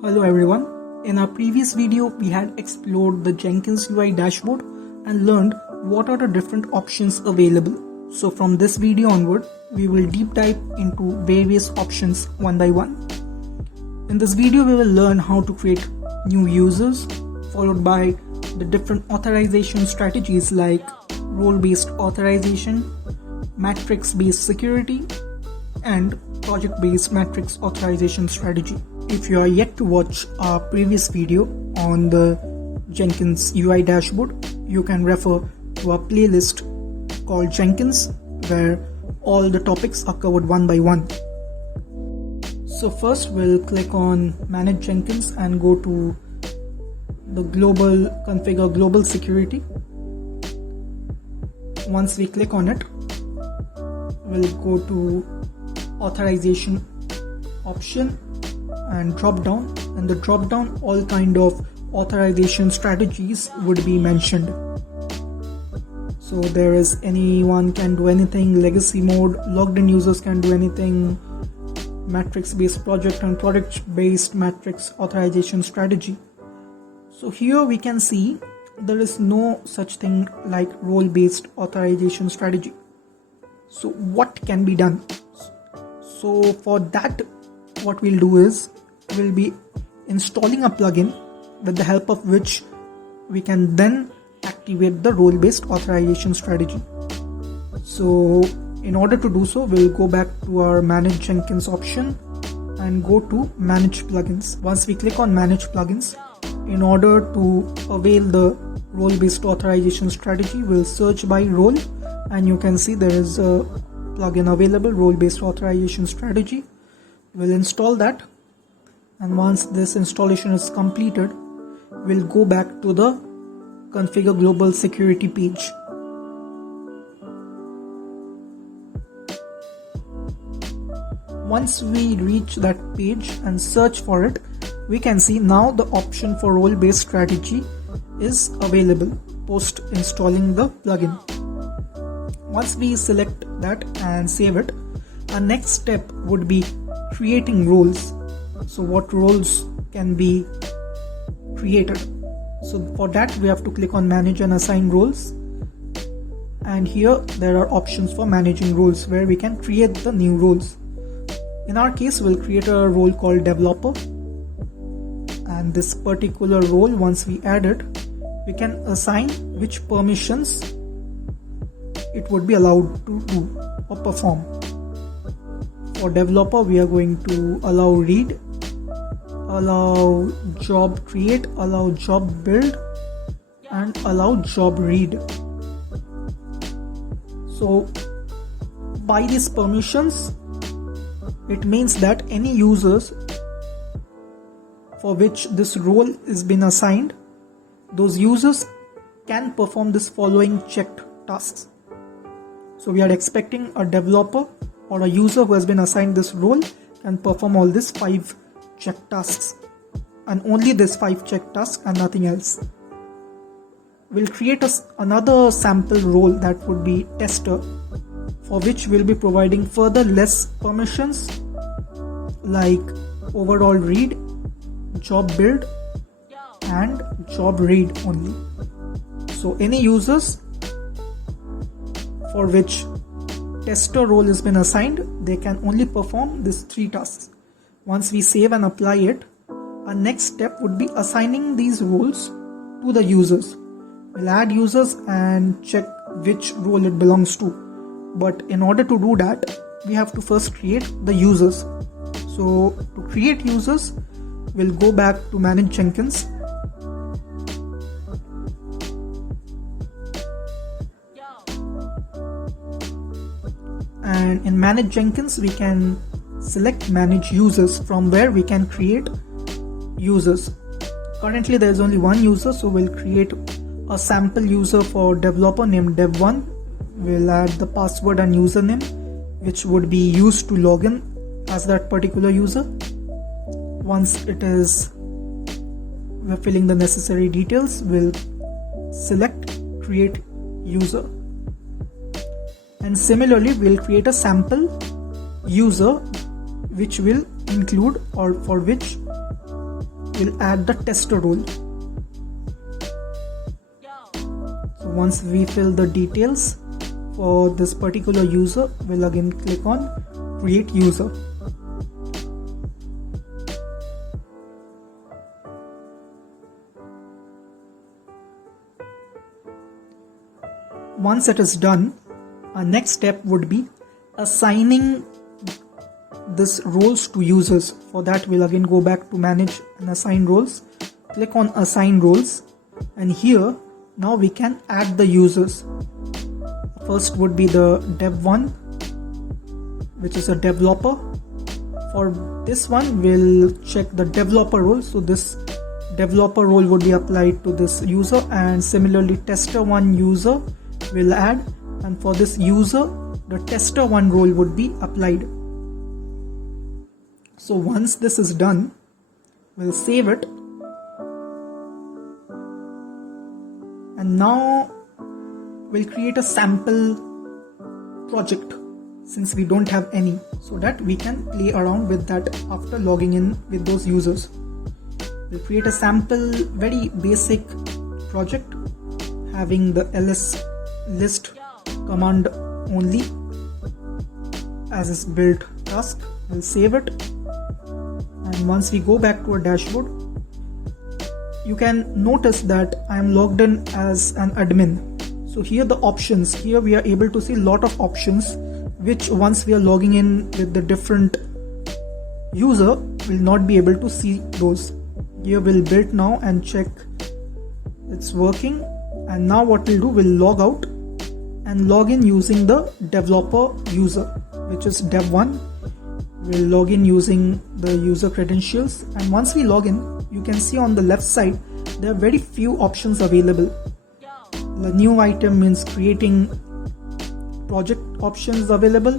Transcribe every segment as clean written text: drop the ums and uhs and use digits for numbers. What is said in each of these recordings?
Hello everyone. In our previous video, we had explored the Jenkins UI dashboard and learned what are the different options available. So from this video onward, we will deep dive into various options one by one. In this video, we will learn how to create new users, followed by the different authorization strategies like role-based authorization, matrix-based security, and project-based matrix authorization strategy. If you are yet to watch our previous video on the Jenkins UI dashboard, you can refer to our playlist called Jenkins, where all the topics are covered one by one. So first we'll click on Manage Jenkins and go to the configure global security. Once we click on it, we'll go to authorization option and drop down. In the drop down, all kind of authorization strategies would be mentioned. So there is anyone can do anything, legacy mode, logged in users can do anything, matrix based project and product based matrix authorization strategy. So here we can see there is no such thing like role based authorization strategy. So what can be done? So for that, what we'll do is we'll be installing a plugin with the help of which we can then activate the role-based authorization strategy. So in order to do so, we'll go back to our Manage Jenkins option and go to Manage Plugins. Once we click on Manage Plugins, in order to avail the role-based authorization strategy, we'll search by role, and you can see there is a plugin available, role-based authorization strategy. We'll install that, and once this installation is completed, we'll go back to the configure global security page. Once we reach that page and search for it, we can see now the option for role-based strategy is available post installing the plugin. Once we select that and save it, our next step would be creating roles. So what roles can be created? So for that, we have to click on Manage and Assign Roles, and here there are options for managing roles where we can create the new roles. In our case, we'll create a role called Developer, and this particular role, once we add it, we can assign which permissions it would be allowed to do or perform. For developer, we are going to allow read, allow job create, allow job build, and allow job read. So by these permissions, it means that any users for which this role is been assigned, those users can perform this following checked tasks. So we are expecting a developer or a user who has been assigned this role can perform all these 5 checked tasks, and only this 5 checked tasks and nothing else. We'll create another sample role that would be tester, for which we'll be providing further less permissions like overall read, job build, and job read only. So any users for which tester role has been assigned, they can only perform these 3 tasks. Once we save and apply it, our next step would be assigning these roles to the users. We'll add users and check which role it belongs to. But in order to do that, we have to first create the users. So to create users, we'll go back to Manage Jenkins. And in Manage Jenkins, we can select Manage Users, from where we can create users. Currently there is only one user, so we'll create a sample user for developer named dev1. We'll add the password and username which would be used to log in as that particular user. Once we're filling the necessary details, we'll select create user. And similarly, we'll create a sample user which will include, or for which we'll add the tester role. So once we fill the details for this particular user, we'll again click on create user. Once it is done, our next step would be assigning this roles to users. For that, we'll again go back to manage and assign roles. Click on assign roles, and here now we can add the users. First would be the dev1, which is a developer. For this one, we'll check the developer role. So this developer role would be applied to this user, and similarly tester1 user will add, and for this user the tester1 role would be applied. So once this is done, we'll save it, and now we'll create a sample project since we don't have any, so that we can play around with that after logging in with those users. We'll create a sample very basic project having the ls list command only as its build task. We'll save it, and once we go back to our dashboard, you can notice that I am logged in as an admin. So here the options, here we are able to see a lot of options, which once we are logging in with the different user, will not be able to see those. Here we'll build now and check it's working, and now what we'll do, we'll log out and log in using the developer user, which is dev1. We'll log in using the user credentials, and once we log in, you can see on the left side there are very few options available. The new item means creating project options available,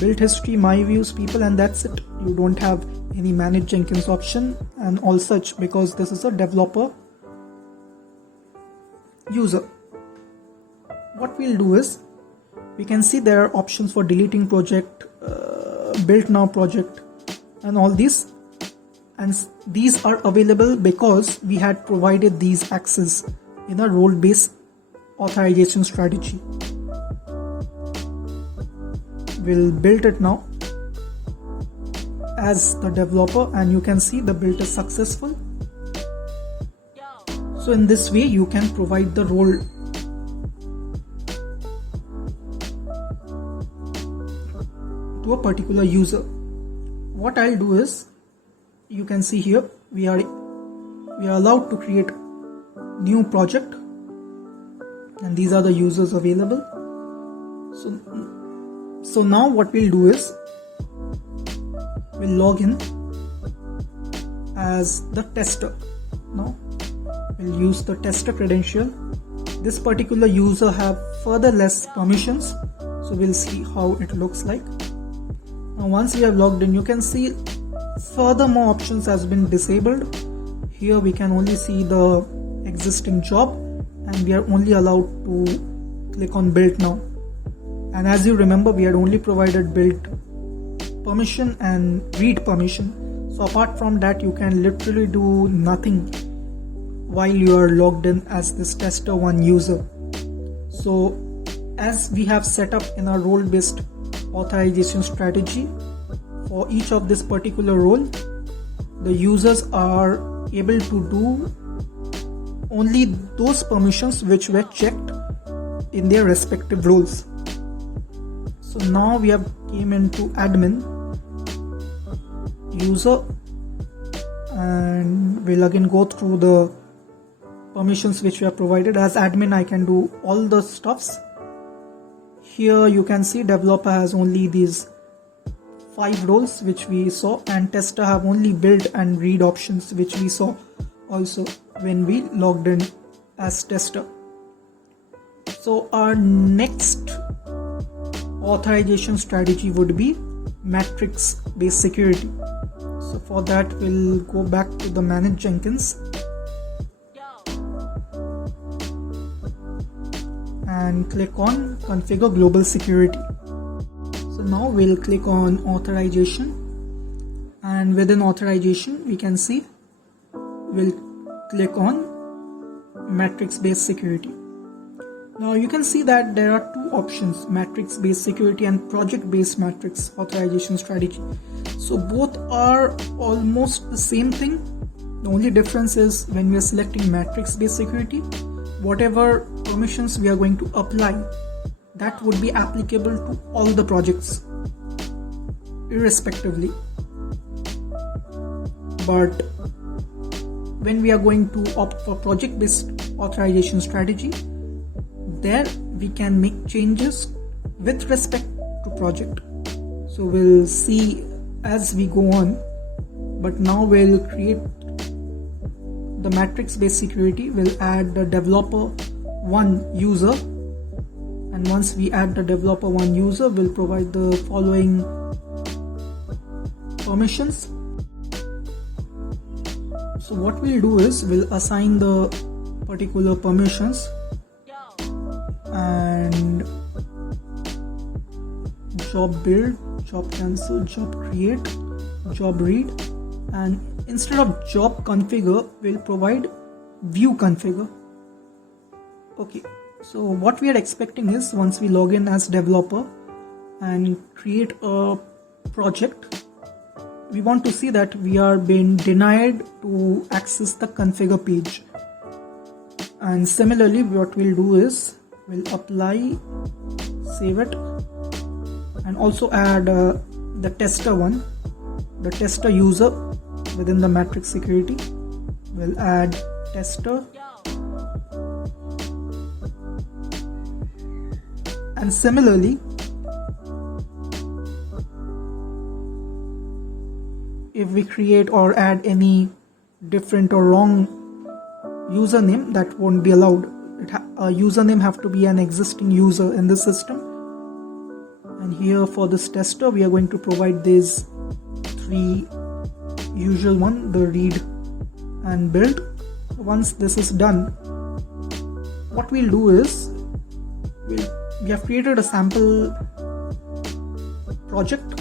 build history, my views, people, and that's it. You don't have any manage Jenkins option and all such, because this is a developer user. What we'll do is, we can see there are options for deleting project, build now project, and all these, and these are available because we had provided these access in a role-based authorization strategy. We'll build it now as the developer, and you can see the build is successful. So in this way you can provide the role to a particular user. What I'll do is, you can see here we are allowed to create new project, and these are the users available. So now what we'll do is, we'll log in as the tester. Now we'll use the tester credential. This particular user have further less permissions, so we'll see how it looks like. Now once we have logged in, you can see further more options has been disabled. Here we can only see the existing job, and we are only allowed to click on build now. And as you remember, we had only provided build permission and read permission. So apart from that, you can literally do nothing while you are logged in as this tester1 user. So as we have set up in our role-based authorization strategy, for each of this particular role, the users are able to do only those permissions which were checked in their respective roles. So now we have came into admin user, and we'll again go through the permissions which we have provided. As admin, I can do all the stuffs. Here you can see developer has only these 5 roles which we saw, and tester have only build and read options which we saw also when we logged in as tester. So our next authorization strategy would be matrix based security. So for that, we'll go back to the manage Jenkins and click on configure global security. So now we'll click on authorization, and within authorization we can see we'll click on matrix based security. Now you can see that there are two options, matrix based security and project based matrix authorization strategy. So both are almost the same thing. The only difference is when we are selecting matrix based security, whatever permissions we are going to apply, that would be applicable to all the projects irrespectively. But when we are going to opt for project based authorization strategy, there we can make changes with respect to project. So we'll see as we go on, but now we'll create the matrix based security. We'll add the developer 1 user, and once we add the developer 1 user, we'll provide the following permissions. So what we'll do is we'll assign the particular permissions and job build, job cancel, job create, job read, and instead of job configure, we'll provide view configure. Okay, so what we are expecting is once we log in as developer and create a project, we want to see that we are being denied to access the configure page. And similarly, what we'll do is we'll apply, save it, and also add the tester one, the tester user within the matrix security. We'll add tester, and similarly, if we create or add any different or wrong username, that won't be allowed. A username have to be an existing user in the system. And here for this tester, we are going to provide these 3 usual one, the read and build. Once this is done, what we'll do is we have created a sample project.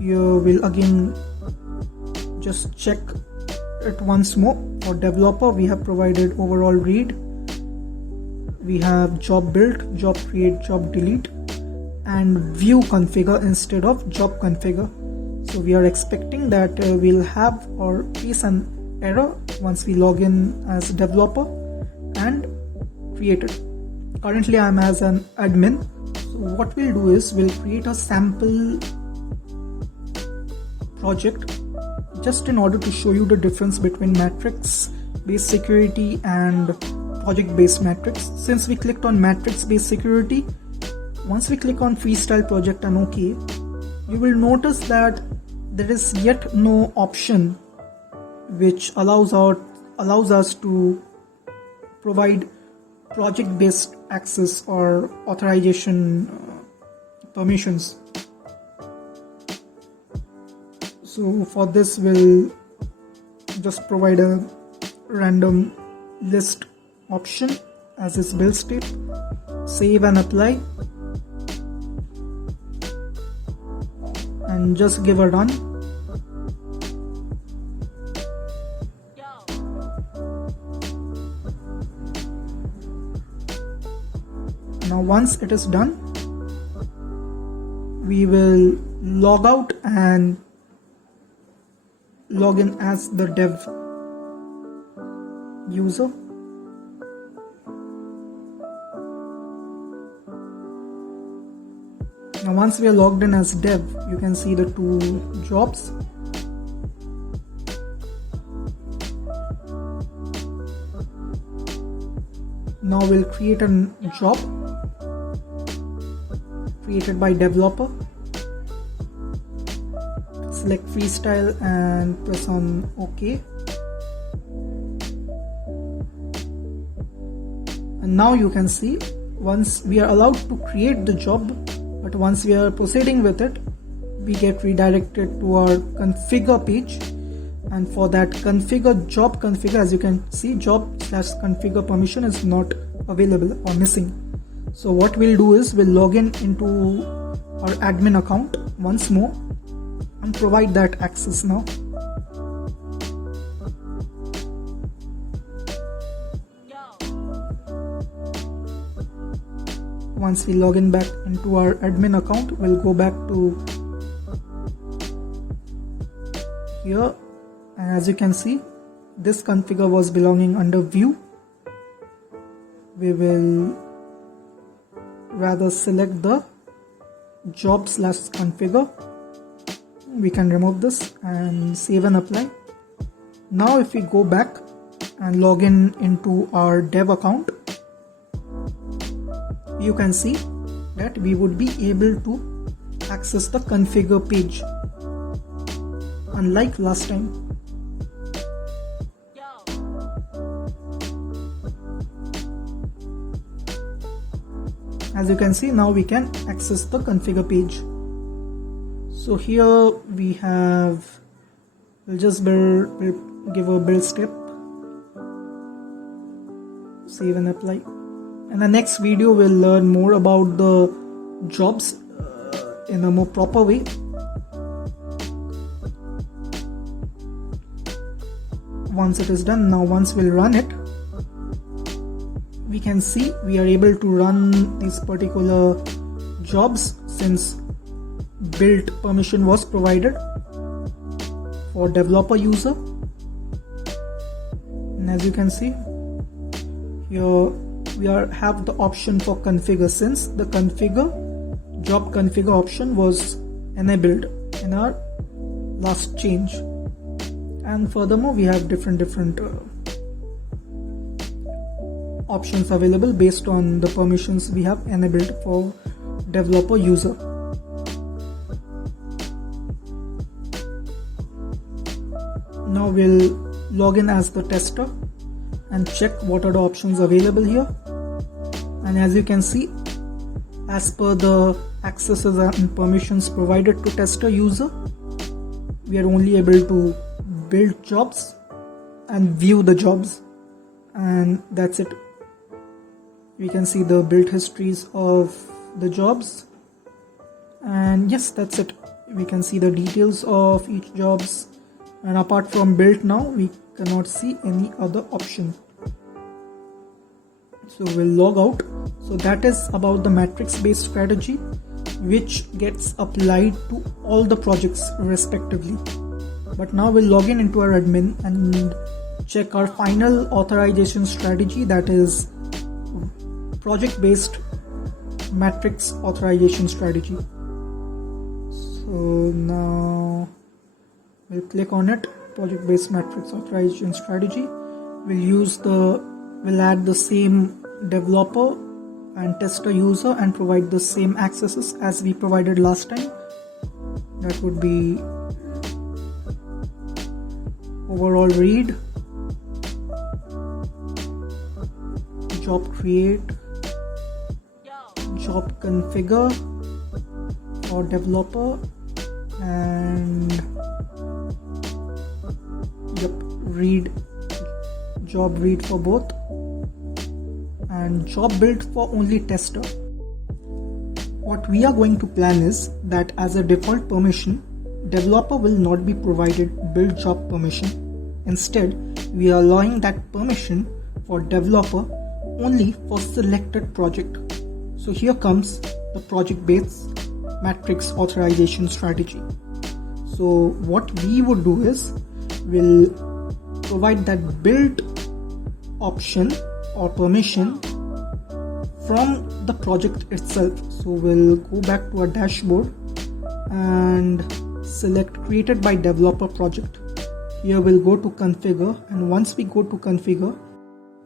Here we'll again just check it once more. For developer, we have provided overall read, we have job build, job create, job delete, and view configure instead of job configure. So we are expecting that we'll have or face an error once we log in as developer and create it. Currently I'm as an admin. So what we'll do is we'll create a sample project just in order to show you the difference between matrix based security and project based matrix. Since we clicked on matrix based security, once we click on freestyle project and OK, you will notice that there is yet no option which allows us to provide project based access or authorization permissions. So for this, we'll just provide a random list option as its build state, save and apply, and just give a run. Now once it is done, we will log out and log in as the dev user. Now once we are logged in as dev, you can see the 2 jobs. Now we'll create a job created by developer. Select freestyle and press on OK. And now you can see once we are allowed to create the job, but once we are proceeding with it, we get redirected to our configure page. And for that job configure, as you can see, job/configure permission is not available or missing. So what we'll do is we'll log in into our admin account once more and provide that access now. Once we log in back into our admin account, we'll go back to here, and as you can see, this configure was belonging under view. We will rather select the job/configure. We can remove this and save and apply. Now if we go back and log in into our dev account, you can see that we would be able to access the configure page, unlike last time. As you can see, now we can access the configure page. So here we have, we'll just give a build step, save and apply. In the next video, we'll learn more about the jobs in a more proper way. Once it is done, now once we'll run it, we can see we are able to run these particular jobs since build permission was provided for developer user. And as you can see here, we have the option for configure, since the job configure option was enabled in our last change. And furthermore, we have different options available based on the permissions we have enabled for developer user. Now we'll log in as the tester and check what are the options available here. And as you can see, as per the accesses and permissions provided to tester user, we are only able to build jobs and view the jobs, and that's it. We can see the build histories of the jobs, and yes, that's it. We can see the details of each jobs, and apart from build now, we cannot see any other option. So we'll log out. So that is about the matrix based strategy, which gets applied to all the projects respectively. But now we'll log in into our admin and check our final authorization strategy, that is project based matrix authorization strategy. So now we'll click on it, project based matrix authorization strategy. We'll add the same developer and tester user and provide the same accesses as we provided last time. That would be overall read, job create, job configure for developer, and job read for both, and job build for only tester. What we are going to plan is that as a default permission, developer will not be provided build job permission. Instead, we are allowing that permission for developer only for selected project. So here comes the project based matrix authorization strategy. So what we would do is we'll provide that build option or permission from the project itself. So we'll go back to our dashboard and select created by developer project. Here we'll go to configure, and once we go to configure,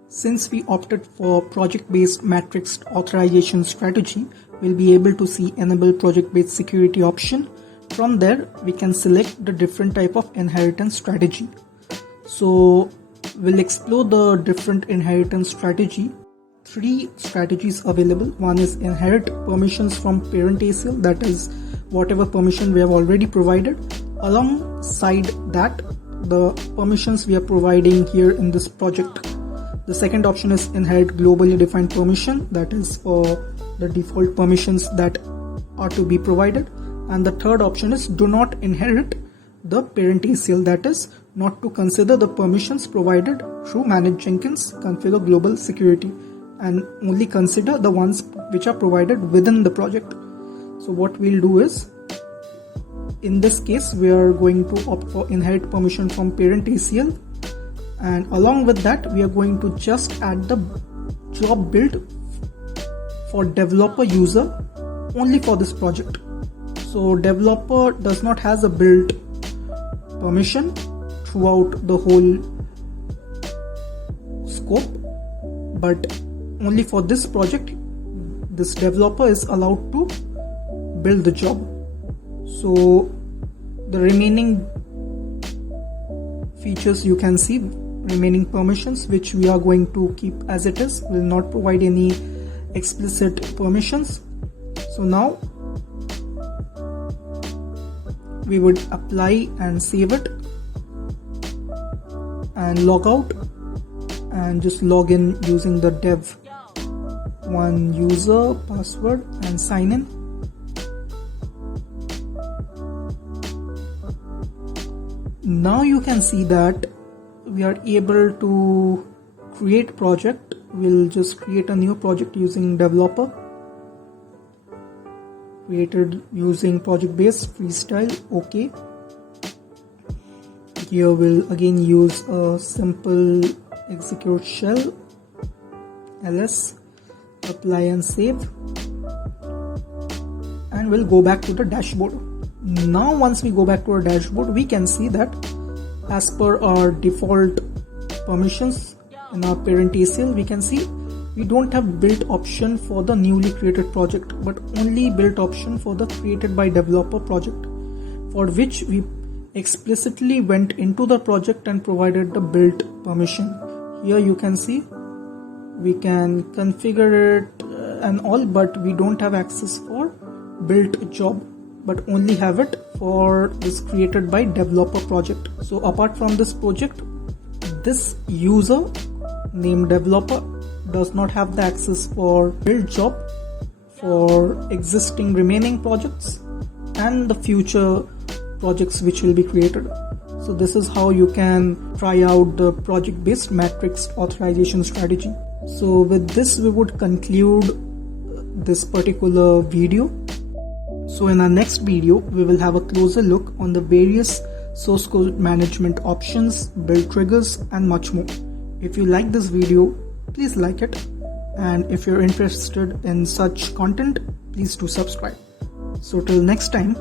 since we opted for project based matrix authorization strategy, we'll be able to see enable project based security option. From there we can select the different type of inheritance strategy. So we'll explore the different inheritance strategy. 3 strategies available. One is inherit permissions from parent ACL, that is whatever permission we have already provided. Alongside that, the permissions we are providing here in this project. The second option is inherit globally defined permission, that is for the default permissions that are to be provided. And the third option is do not inherit the parent ACL, that is not to consider the permissions provided through manage Jenkins configure global security. and only consider the ones which are provided within the project. So what we'll do is, in this case, we are going to opt for inherit permission from parent ACL, and along with that we are going to just add the job build for developer user only for this project. So developer does not has a build permission throughout the whole scope, but only for this project this developer is allowed to build the job. So the remaining features you can see, remaining permissions which we are going to keep as it is, will not provide any explicit permissions. So now we would apply and save it and log out and just log in using the dev one user password and sign in. Now you can see that we are able to create project. We'll just create a new project using developer, created using project base freestyle. OK, here we'll again use a simple execute shell, ls, apply and save, and we'll go back to the dashboard. Now once we go back to our dashboard, we can see that as per our default permissions in our parent ACL, we can see we don't have build option for the newly created project, but only build option for the created by developer project, for which we explicitly went into the project and provided the build permission. Here you can see we can configure it and all, but we don't have access for build job, but only have it for this created by developer project. So apart from this project, this user named developer does not have the access for build job for existing remaining projects and the future projects which will be created. So this is how you can try out the project based matrix authorization strategy. So with this we would conclude this particular video. So in our next video we will have a closer look on the various source code management options, build triggers and much more. If you like this video, please like it, and if you're interested in such content, please do subscribe. So till next time,